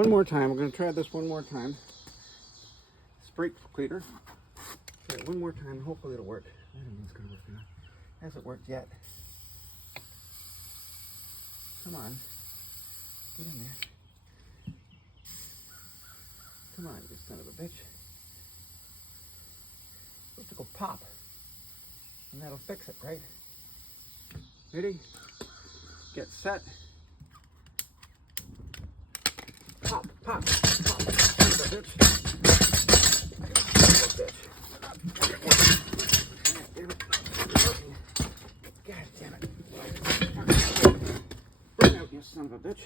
One more time. We're going to try this one more time. Brake cleaner. Try it one more time. Hopefully it'll work. I don't know if it's going to work or not. Hasn't worked yet. Come on. Get in there. Come on, you son of a bitch. Supposed to go pop. And that'll fix it, right? Ready? Get set. Pop, pop, pop. Son of a bitch. God damn it. Burn out, you son of a bitch.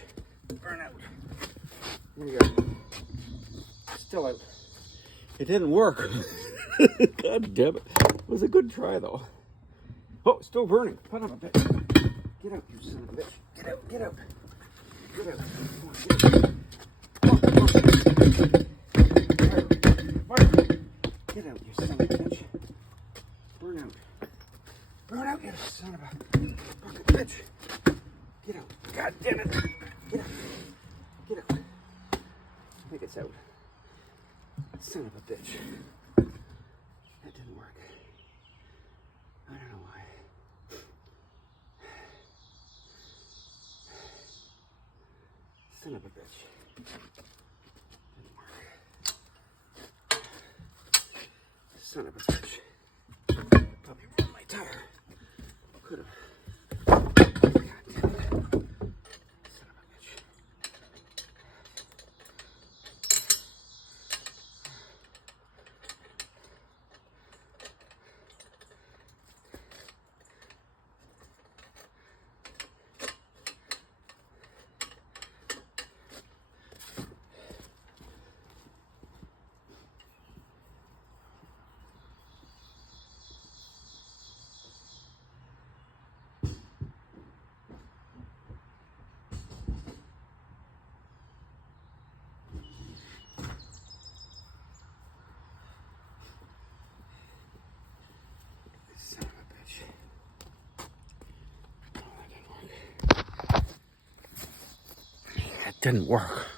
Burn out. There you go. Still out. It didn't work. God damn it. It was a good try though. Oh, still burning. Put on a bit. Get out, you son of a bitch. Get out, get out. Get out. Come on, get out. Get out, you son of a bitch. Burn out. Burn out, you son of a fucking bitch. Get out. God damn it. Get out. Get out. I think it's out. Son of a bitch. That didn't work. I don't know why. Son of a bitch. Didn't work. Son of a bitch. Probably ruined my tire. Could have. God damn it. Son of a bitch. Son of a bitch. Oh, that didn't work. That didn't work.